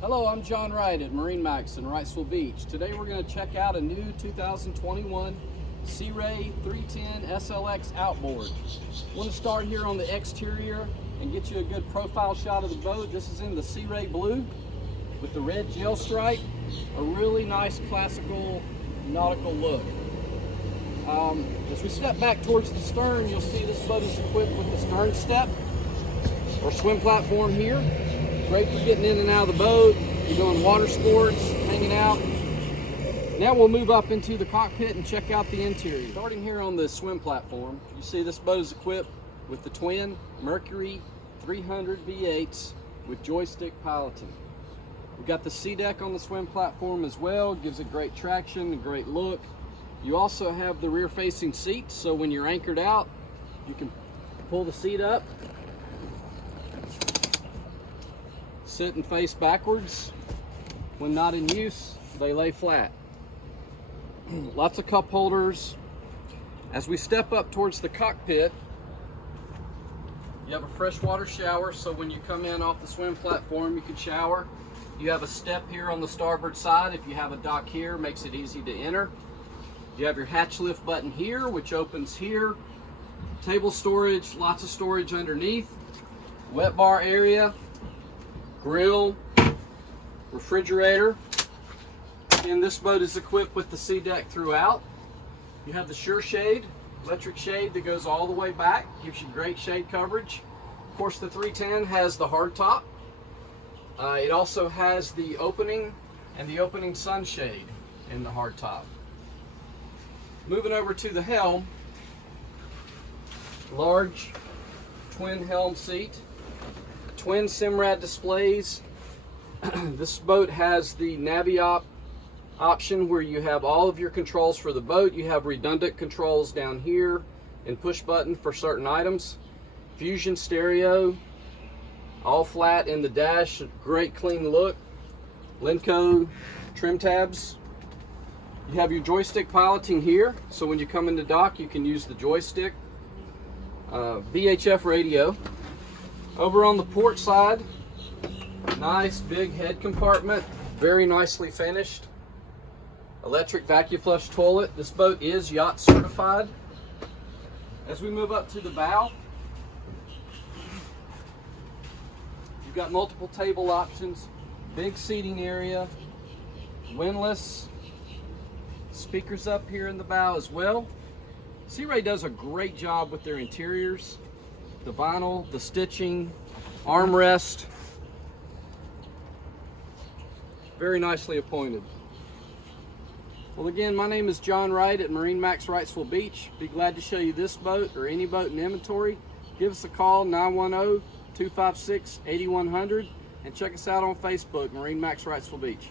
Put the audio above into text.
Hello, I'm John Wright at MarineMax in Wrightsville Beach. Today we're going to check out a new 2021 Sea Ray 310 SLX Outboard. I want to start here on the exterior and get you a good profile shot of the boat. This is in the Sea Ray blue with the red gel stripe. A really nice classical nautical look. As we step back towards the stern, you'll see this boat is equipped with the stern step or swim platform here. Great for getting in and out of the boat. You're doing water sports, hanging out. Now we'll move up into the cockpit and check out the interior. Starting here on the swim platform, you see this boat is equipped with the twin Mercury 300 V8s with joystick piloting. We've got the sea deck on the swim platform as well. Gives it great traction, a great look. You also have the rear facing seat, so when you're anchored out, you can pull the seat up, sit and face backwards. When not in use, they lay flat. Lots of cup holders. As we step up towards the cockpit, you have a freshwater shower, so when you come in off the swim platform, you can shower. You have a step here on the starboard side. If you have a dock here, makes it easy to enter. You have your hatch lift button here, which opens here. Table storage, lots of storage underneath. Wet bar area, grill, refrigerator. And this boat is equipped with the sea deck throughout. You have the Sure Shade, electric shade that goes all the way back, gives you great shade coverage. Of course, the 310 has the hard top. It also has the opening and the opening sunshade in the hard top. Moving over to the helm, large twin helm seat, twin Simrad displays. This boat has the Navi-Op option where you have all of your controls for the boat. You have redundant controls down here and push button for certain items. Fusion stereo, all flat in the dash, great clean look. Lenco trim tabs. You have your joystick piloting here, so when you come into dock you can use the joystick. VHF radio. Over on the port side, nice big head compartment, very nicely finished. Electric vacuum flush toilet. This boat is Yacht Certified. As we move up to the bow, you've got multiple table options, big seating area, windlass, speakers up here in the bow as well. Sea Ray does a great job with their interiors, the vinyl, the stitching, armrest, very nicely appointed. Well, again, my name is John Wright at MarineMax Wrightsville Beach. Be glad to show you this boat or any boat in inventory. Give us a call, 910-256-8100, and check us out on Facebook, MarineMax Wrightsville Beach.